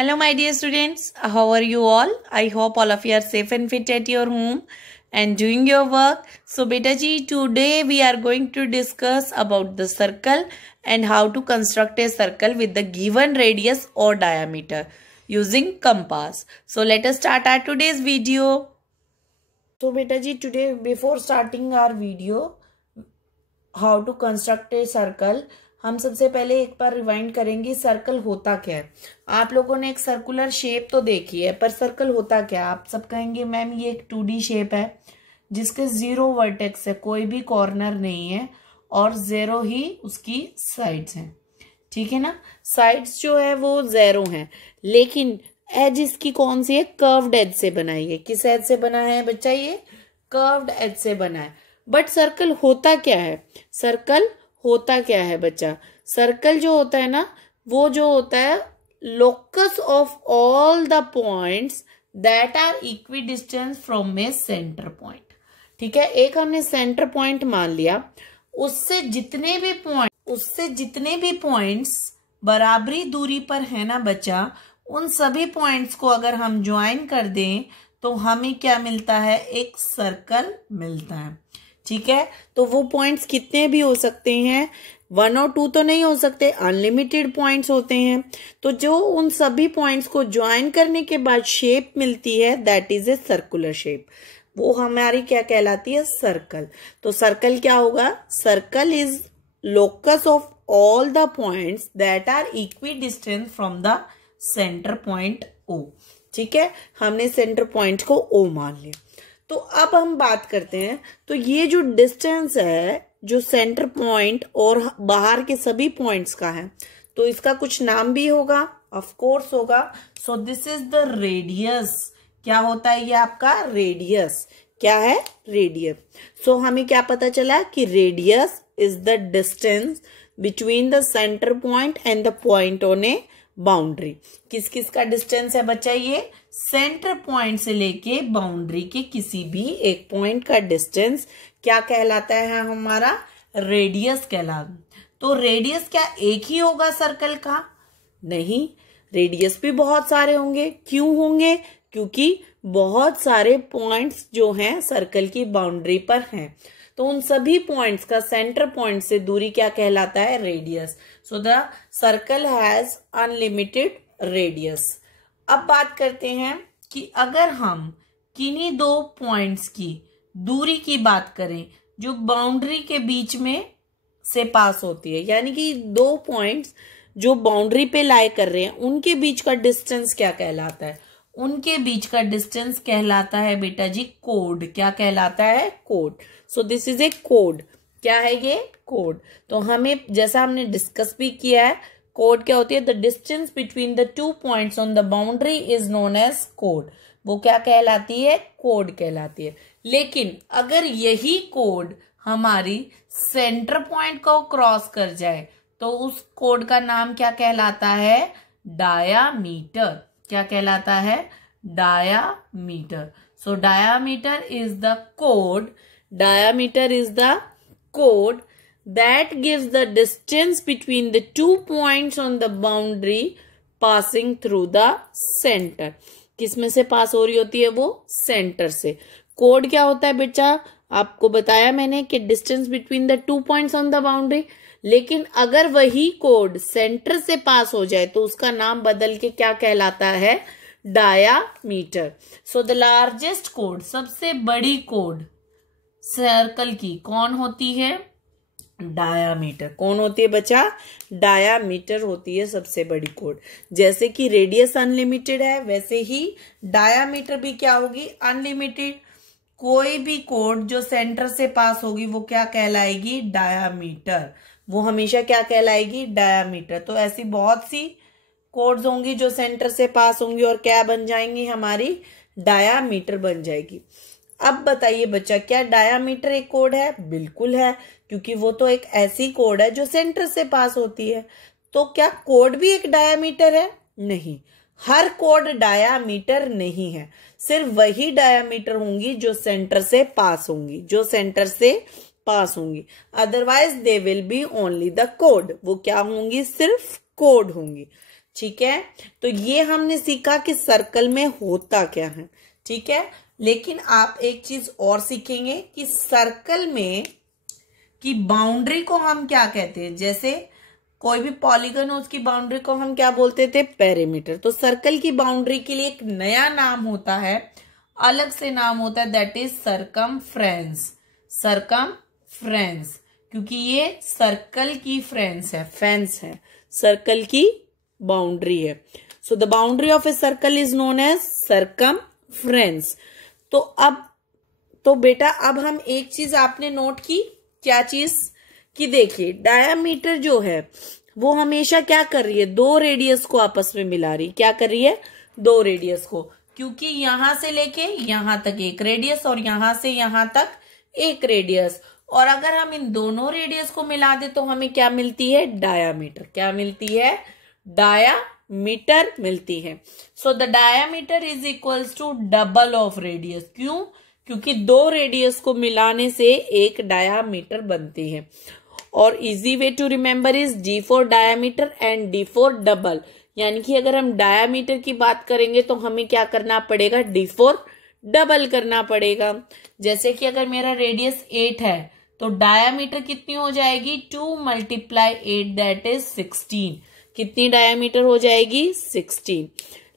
Hello, my dear students. How are you all? I hope all of you are safe and fit at your home and doing your work. So, beta ji, today we are going to discuss about the circle and how to construct a circle with the given radius or diameter using compass. So, let us start our today's video. So, beta ji, today before starting our video, how to construct a circle, हम सबसे पहले एक बार rewind करेंगे circle होता क्या है। आप लोगों ने एक सर्कुलर शेप तो देखी है, पर सर्कल होता क्या है। आप सब कहेंगे मैम ये एक 2D शेप है जिसके 0 वर्टेक्स है, कोई भी कॉर्नर नहीं है और 0 ही उसकी साइड्स हैं, ठीक है ना। साइड्स जो है वो 0 हैं, लेकिन एज इसकी कौन सी है, कर्व्ड एज से बनाई है। किस एज से बना है बच्चा, ये कर्व्ड एज से बना है। बट सर्कल होता क्या है, सर्कल होता क्या है बच्चा, सर्कल जो होता है ना वो जो होता है locus of all the points that are equidistance from a centre point. ठीक है, एक हमने सेंटर पॉइंट मान लिया, उससे जितने भी पॉइंट्स बराबरी दूरी पर है ना बच्चा, उन सभी पॉइंट्स को अगर हम ज्वाइन कर दें तो हमें क्या मिलता है, एक सर्कल मिलता है। ठीक है, तो वो पॉइंट्स कितने भी हो सकते हैं, 1 और 2 तो नहीं हो सकते, अनलिमिटेड पॉइंट्स होते हैं। तो जो उन सभी पॉइंट्स को ज्वाइन करने के बाद शेप मिलती है, that is a circular shape, वो हमारी क्या कहलाती है, सर्कल। तो सर्कल क्या होगा, circle is locus of all the points that are equidistance from the centre point O. ठीक है, हमने सेंटर पॉइंट को ओ मान लिया। तो अब हम बात करते हैं, तो ये जो डिस्टेंस है जो सेंटर पॉइंट और बाहर के सभी पॉइंट्स का है, तो इसका कुछ नाम भी होगा, ऑफ कोर्स होगा। सो दिस इज द रेडियस। क्या होता है ये आपका रेडियस, क्या है, रेडियस। सो हमें क्या पता चला कि radius is the distance between the centre point and the point on A boundary. किस किस का डिस्टेंस है बच्चा, ये सेंटर पॉइंट से लेके बाउंड्री के किसी भी एक पॉइंट का डिस्टेंस क्या कहलाता है, हमारा रेडियस कहलाता। तो रेडियस क्या एक ही होगा सर्कल का, नहीं, रेडियस भी बहुत सारे होंगे। क्यों होंगे, क्योंकि बहुत सारे पॉइंट्स जो हैं सर्कल की बाउंड्री पर हैं, तो उन सभी पॉइंट्स का सेंटर पॉइंट से दूरी क्या कहलाता है, radius. So the circle has unlimited radius. अब बात करते हैं कि अगर हम किन्हीं दो पॉइंट्स की दूरी की बात करें जो बाउंड्री के बीच में से पास होती है, यानी कि दो पॉइंट्स जो बाउंड्री पे लाई कर रहे हैं, उनके बीच का डिस्टेंस क्या कहलाता है, उनके बीच का डिस्टेंस कहलाता है बेटा जी कोड। क्या कहलाता है, code. So this is a code. क्या है ये, कोड। तो हमें जैसा हमने डिस्कस भी किया है, कोड क्या होती है, the distance between the 2 points on the boundary is known as कोड। वो क्या कहलाती है, कोड कहलाती है। लेकिन अगर यही कोड हमारी सेंटर पॉइंट को क्रॉस कर जाए तो उस कोड का नाम क्या कहलाता है, डायामीटर। क्या कहलाता है, diameter. So diameter is the code, diameter is the code that gives the distance between the 2 points on the boundary passing through the center। किसमें से पास हो रही होती है, वो सेंटर से। कोड क्या होता है बच्चा, आपको बताया मैंने कि distance between the 2 points on the boundary. लेकिन अगर वही कोड सेंटर से पास हो जाए तो उसका नाम बदल के क्या कहलाता है, diameter. So the largest code, सबसे बड़ी कोड सर्कल की कौन होती है, डायामीटर। कौन होती है बच्चा, डायामीटर होती है सबसे बड़ी कोड। जैसे कि रेडियस अनलिमिटेड है, वैसे ही डायामीटर भी क्या होगी, अनलिमिटेड। कोई भी कोड जो सेंटर से पास होगी वो क्या कहलाएगी, डायामीटर। वो हमेशा क्या कहलाएगी, डायामीटर। तो ऐसी बहुत सी कोड्स होंगी जो सेंटर से पास होंगी और क्या बन जाएंगी, हमारी डायामीटर बन जाएगी। अब बताइए बच्चा, क्या डायामीटर एक कोड है, बिल्कुल है, क्योंकि वो तो एक ऐसी कोड है जो सेंटर से पास होती है। तो क्या कोड भी एक डायामीटर है, नहीं, हर कोड डायामीटर नहीं है। सिर्फ वही डायामीटर होंगी जो सेंटर से पास होंगी, जो सेंटर से पास होंगी। Otherwise they will be only the code. वो क्या होंगी, सिर्फ कोड होंगी। ठीक है, तो ये हमने सीखा कि सर्कल में होता क्या है। ठीक है, लेकिन आप एक चीज और सीखेंगे कि सर्कल में की बाउंड्री को हम क्या कहते हैं। जैसे कोई भी पॉलीगन हो उसकी बाउंड्री को हम क्या बोलते थे, पेरीमीटर। तो सर्कल की बाउंड्री के लिए एक नया नाम होता है, अलग से नाम होता है, दैट इज सरकमफ्रेंस। सरकमफ्रेंस, क्योंकि ये सर्कल की फ्रेंस है, फेंस है, सर्कल की बाउंड्री है। So the boundary of a circle is known as circumference. तो बेटा अब हम एक चीज आपने नोट की, क्या चीज कि देखिए डायामीटर जो है वो हमेशा क्या कर रही है, दो रेडियस को आपस में मिला रही। क्या कर रही है, दो रेडियस को, क्योंकि यहां से लेके यहां तक एक रेडियस और यहां से यहां तक एक रेडियस। और अगर हम इन दोनों रेडियस को मिला दे तो हमें क्या मिलती है, डायामीटर। क्या मिलती है, डायामीटर मिलती है। So the diameter is equals to double of radius. क्यों, क्योंकि दो रेडियस को मिलाने से एक डायामीटर बनती है। और easy way to remember is D for diameter and D for double. यानी कि अगर हम डायामीटर की बात करेंगे तो हमें क्या करना पड़ेगा, डी फॉर डबल करना पड़ेगा। जैसे कि अगर मेरा रेडियस 8 है तो डायामीटर कितनी हो जाएगी, 2 × 8 दैट इज 16। कितनी डायामीटर हो जाएगी, 16।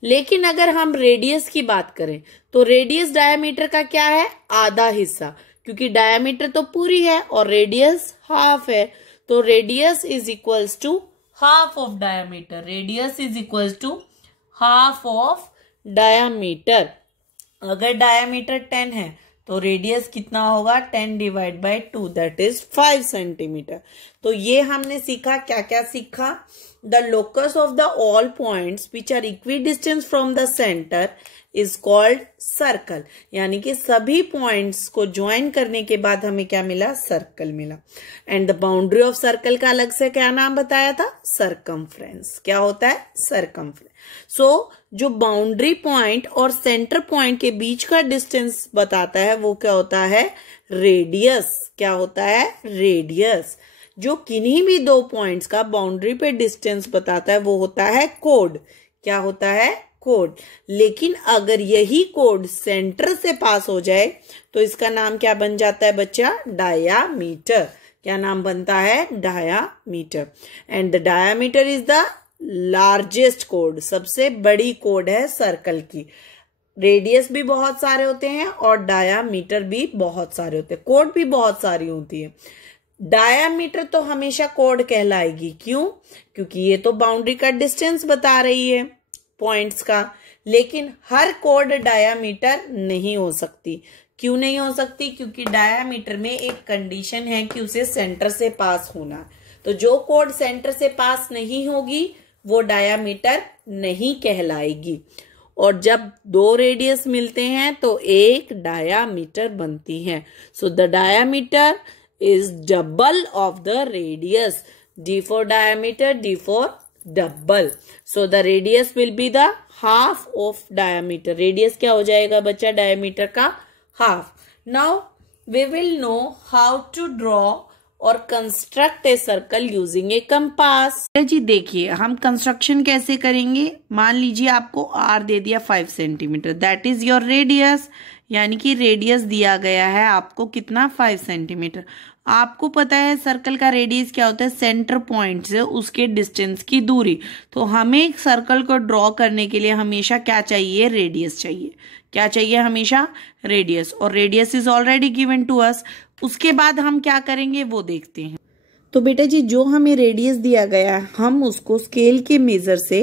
लेकिन अगर हम रेडियस की बात करें तो रेडियस डायामीटर का क्या है, आधा हिस्सा, क्योंकि डायामीटर तो पूरी है और रेडियस हाफ है। तो radius is equals to half of diameter. Radius is equals to half of diameter. अगर डायामीटर 10 है तो रेडियस कितना होगा, 10 / 2 दैट इज 5 सेंटीमीटर। तो ये हमने सीखा, क्या क्या सीखा, the locus of the all points which are equidistance from the centre is called circle. यानी कि सभी पॉइंट्स को ज्वाइन करने के बाद हमें क्या मिला, सर्कल मिला। And the boundary of circle का अलग से क्या नाम बताया था, सरकमफ्रेंस। क्या होता है, सरकमफ्रेंस। सो जो बाउंड्री पॉइंट और सेंटर पॉइंट के बीच का डिस्टेंस बताता है वो क्या होता है, रेडियस। क्या होता है, रेडियस। जो किन्हीं भी दो पॉइंट्स का बाउंड्री पे डिस्टेंस बताता है वो होता है कोड। क्या होता है, कोड। लेकिन अगर यही कोड सेंटर से पास हो जाए तो इसका नाम क्या बन जाता है बच्चा, डायामीटर। क्या नाम बनता है, diameter. And the diameter is the largest code, सबसे बड़ी कोड है सर्कल की। रेडियस भी बहुत सारे होते हैं और डायामीटर भी बहुत सारे होते हैं, कोड भी बहुत सारी होती है। डायामीटर तो हमेशा कोड कहलाएगी। क्यों, क्योंकि ये तो बाउंड्री का डिस्टेंस बता रही है पॉइंट्स का। लेकिन हर कोड डायामीटर नहीं हो सकती। क्यों नहीं हो सकती, क्योंकि डायामीटर में एक कंडीशन है कि उसे सेंटर से पास होना। तो जो कोड सेंटर से पास नहीं होगी वो डायामीटर नहीं कहलाएगी। और जब दो रेडियस मिलते हैं तो एक डायामीटर बनती है। So the diameter is double of the radius. D for diameter, D for double. So the radius will be the half of diameter. Radius क्या हो जाएगा बच्चा, diameter का half. Now we will know how to draw और construct a circle using a compass. जी देखिए हम construction कैसे करेंगे। मान लीजिए आपको आर दे दिया 5 centimetre, that is your radius. यानी कि रेडियस दिया गया है आपको कितना, 5 सेंटीमीटर। आपको पता है सर्कल का रेडियस क्या होता है, सेंटर पॉइंट से उसके डिस्टेंस की दूरी। तो हमें सर्कल को ड्रॉ करने के लिए हमेशा क्या चाहिए, रेडियस चाहिए। क्या चाहिए, हमेशा रेडियस। और radius is already given to us. उसके बाद हम क्या करेंगे वो देखते हैं। तो बेटा जी जो हमें रेडियस दिया गया है हम उसको स्केल के मेजर से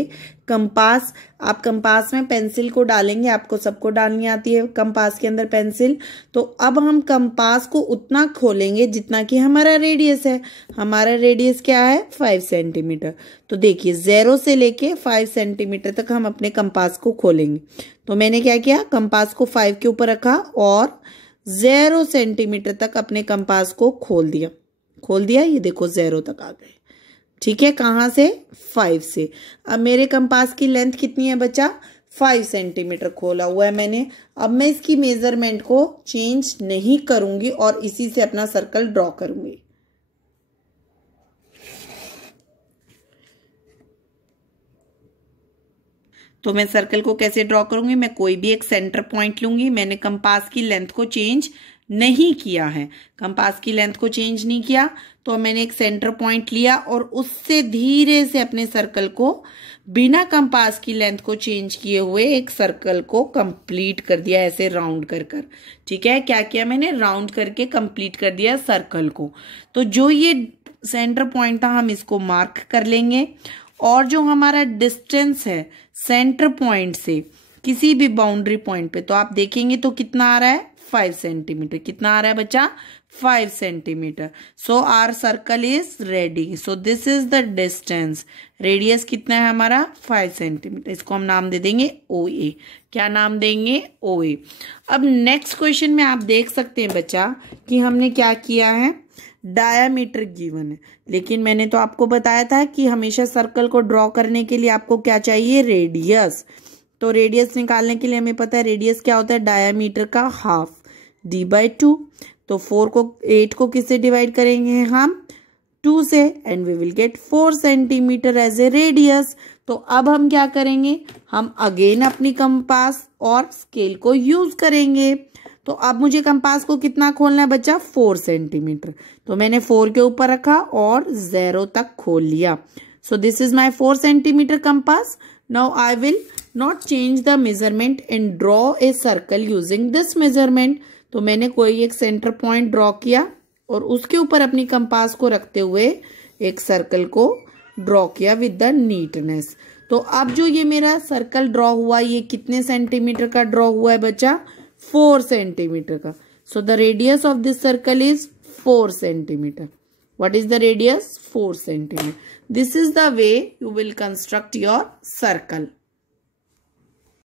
कंपास, आप कंपास में पेंसिल को डालेंगे, आपको सबको डालनी आती है कंपास के अंदर पेंसिल। तो अब हम कंपास को उतना खोलेंगे जितना कि हमारा रेडियस है। हमारा रेडियस क्या है, 5 सेंटीमीटर। तो देखिए 0 से लेके 5 सेंटीमीटर तक हम अपने कंपास को खोलेंगे। तो मैंने क्या किया, कंपास को 5 के ऊपर रखा और 0 सेंटीमीटर तक अपने कंपास को खोल दिया। ये देखो 0 तक आ गए। ठीक है, कहाँ से, 5 से। अब मेरे कंपास की लेंथ कितनी है बच्चा, 5 सेंटीमीटर खोला हुआ है मैंने। अब मैं इसकी मेजरमेंट को चेंज नहीं करूंगी और इसी से अपना सर्कल ड्रॉ करूंगी। तो मैं सर्कल को कैसे ड्रॉ करूंगी, मैं कोई भी एक सेंटर पॉइंट लूंगी। मैंने कंपास की लेंथ को चेंज नहीं किया है, कंपास की लेंथ को चेंज नहीं किया, तो मैंने एक सेंटर पॉइंट लिया और उससे धीरे से अपने सर्कल को बिना कंपास की लेंथ को चेंज किए हुए एक सर्कल को कंप्लीट कर दिया, ऐसे राउंड कर कर। ठीक है, क्या किया मैंने, राउंड करके कंप्लीट कर दिया सर्कल को। तो जो ये सेंटर पॉइंट था हम इसको मार्क कर लेंगे, और जो हमारा डिस्टेंस है सेंटर पॉइंट से किसी भी बाउंड्री पॉइंट पे, तो आप देखेंगे तो कितना आ रहा है, 5 सेंटीमीटर। कितना आ रहा है बच्चा, 5 centimetre. So our circle is ready. So this is the distance, radius कितना है हमारा, 5 सेंटीमीटर। इसको हम नाम दे देंगे OA। क्या नाम देंगे, OA। अब नेक्स्ट क्वेश्चन में आप देख सकते हैं बच्चा कि हमने क्या किया है, डायामीटर गिवन है, लेकिन मैंने तो आपको बताया था कि हमेशा सर्कल को ड्रॉ करने के लिए आपको क्या चाहिए, रेडियस। तो रेडियस निकालने के लिए हमें पता है रेडियस क्या होता है, डायामीटर का हाफ, d/2। तो 8 को किससे डिवाइड करेंगे हम, 2 से, and we will get 4 centimetre as a radius. तो अब हम क्या करेंगे, हम अगेन अपनी कंपास और स्केल को यूज करेंगे। तो अब मुझे कंपास को कितना खोलना है बच्चा, 4 सेंटीमीटर। तो मैंने 4 के ऊपर रखा और 0 तक खोल लिया। सो this is my 4 centimetre compass. Now I will not change the measurement and draw a circle using this measurement. तो मैंने कोई एक सेंटर पॉइंट ड्रॉ किया और उसके ऊपर अपनी कंपास को रखते हुए एक सर्कल को ड्रॉ किया विद द नीटनेस। तो अब जो ये मेरा सर्कल ड्रॉ हुआ, ये कितने सेंटीमीटर का ड्रॉ हुआ है बच्चा, 4 सेंटीमीटर का। So the radius of this circle is 4 centimetre. What is the radius, 4 centimeter. This is the way you will construct your circle.